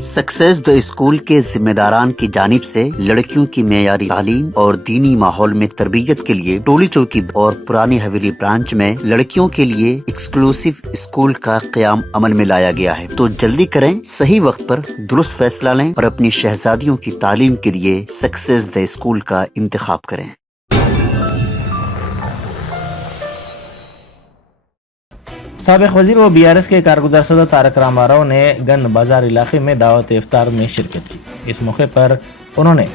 Success the school के जिम्मेदारान की जानिब से लड़कियों की मेयारी तालीम और दीनी माहौल में तरबियत के लिए टोली चौकी और पुरानी हवेली ब्रांच में लड़कियों के लिए एक्सक्लूसिव स्कूल का क़याम अमल में लाया गया है। तो जल्दी करें, सही वक्त पर दुरुस्त फैसला लें और अपनी शहजादियों की तालीम के लिए सक्सेस द स्कूल का इंतखाब करें। साबिक़ वज़ीर व BRS के कारगुज़ार सदर तारक रामाराव ने गन बाज़ार इलाके में दावत इफ्तार में शिरकत की। इस मौके पर उन्होंने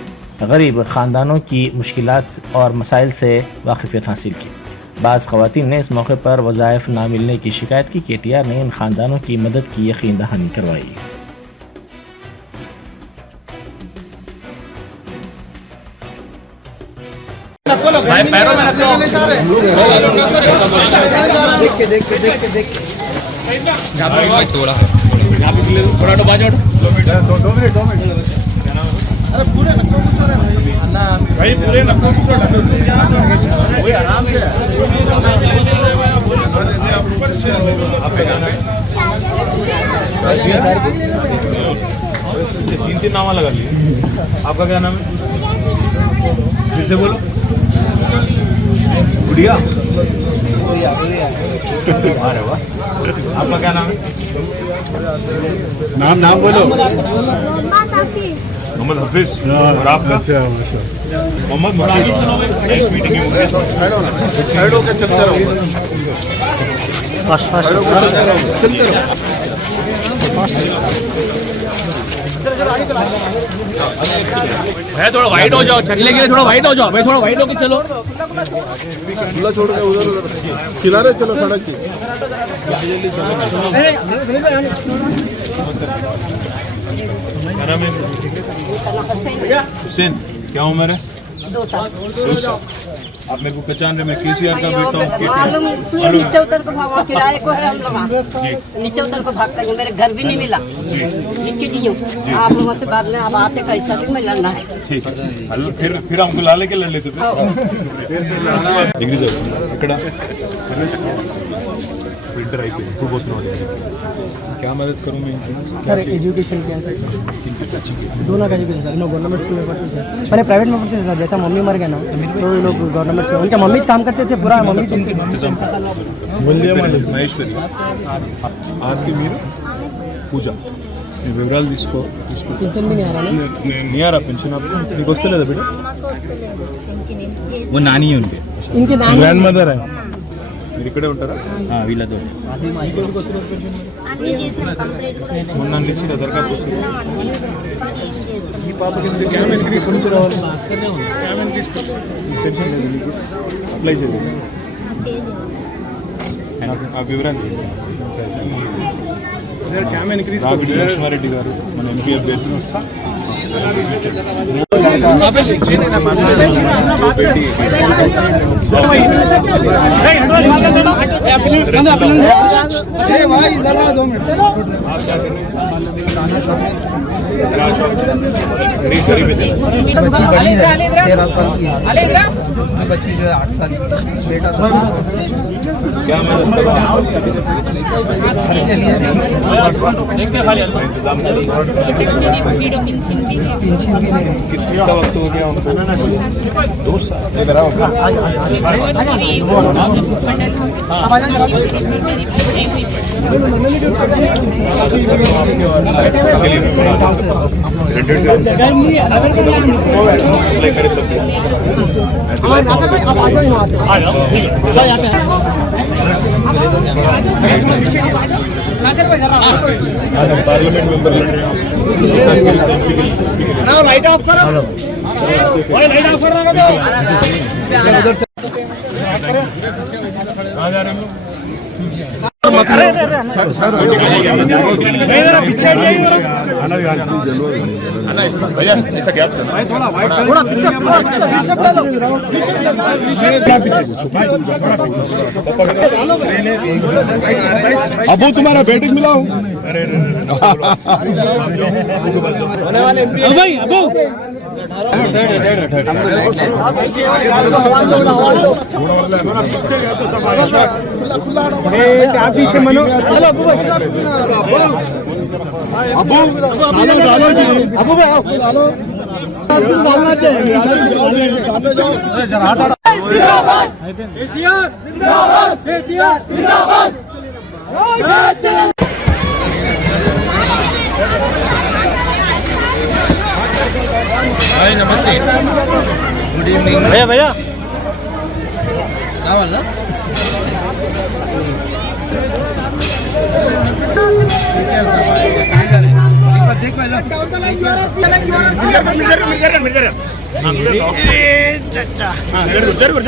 गरीब ख़ानदानों की मुश्किलात और मसाइल से वाक़िफ़ियत हासिल की। बाज़ ख़वातीन ने इस मौके पर वज़ाइफ ना मिलने की शिकायत की। KTR ने इन ख़ानदानों की मदद की यकीन दहानी करवाई। भाई पैरों में देख के थोड़ा तो बाजू दो मिनट अरे पूरे भाई पूरे आराम से 3 नामा लगा लिए। आपका क्या नाम है? फिर से बोलो। गुड़िया। अरे वाह। आपका क्या नाम है? नाम बोलो। मोहम्मद हफीज। और आपका? Mohammed nice meeting you. Side होकर चलते रहो। चलते रहो। भैया थोड़ा वाइड हो जाओ, चलने के लिए थोड़ा वाइड हो जाओ। भाई थोड़ा वाइड होके चलो। खुला छोड़ के उधर किनारे चलो सड़क की। हुसैन, क्या उम्र है? 2 साल। आप मेरे को पहचान रहे? मैं KCR का बेटा हूँ। मालूम नीचे उतर को भागा, किराए को है हम लोग। नीचे उतर को भागता है, मेरे घर भी नहीं मिला। लिख के दी हूँ आप लोगों से। बाद में अब आते कैसा भी मैं लड़ना है। ठीक है। फिर हमको ला लेके लड़ लेते थे। डिग्री ఇక్కడ प्रिंटर आई तू क्या मदद करूँ मैं? सर एजुकेशन क्या है? दोनों का एजुकेशन सर। गवर्नमेंट स्कूल में पढ़ते सर, पहले प्राइवेट में पढ़ते थे सर। जैसा मम्मी मर गया ना तो ये लोग गवर्नमेंट स्कूल, उनके मम्मी काम करते थे पूरा। मम्मी మహేశ్వరి आपकी మీరు పూజ వివరాలు తీసుకో। पेंशन भी नहीं आ रहा ना? नहीं आ रहा पेंशन आपको? మీకు వస్తలేదా बेटा? वो नानी है उनके, इनके नाम ग्रैंड मदर है। మీరు ఇక్కడే ఉంటారా? వీళ్ళతో మొన్న ఇచ్చిన దరఖాస్తు వచ్చింది। ఈ పాపకి క్యామెన్ తీసుకొని రావాలి। క్యామెన్ తీసుకొచ్చి టెన్షన్ లేదు మీకు అప్లై చేయండి। ఆ వివరాలు క్యామెన్ లక్ష్మారెడ్డి గారు మన MP అభ్యర్థి बच्ची जो है 8 साल की, बेटा 10 साल। क्या पेंशन भी नहीं। कितना वक्त हो गया उनको? 2 साल। इधर आओ। पार्लियामेंट मेंबर लड़ रहे हैं। लाइट ऑफ करो, लाइट ऑफ करो। कहाँ जा रहे हैं हम लोग? पीछे भैया ऐसा क्या थोड़ा पीछे अबू तुम्हारा बेटी मिला हूँ। होने वाले MP भाई अबू నమస్తే గుడ్ ఈవినింగ్ भैया రావాలా जरूर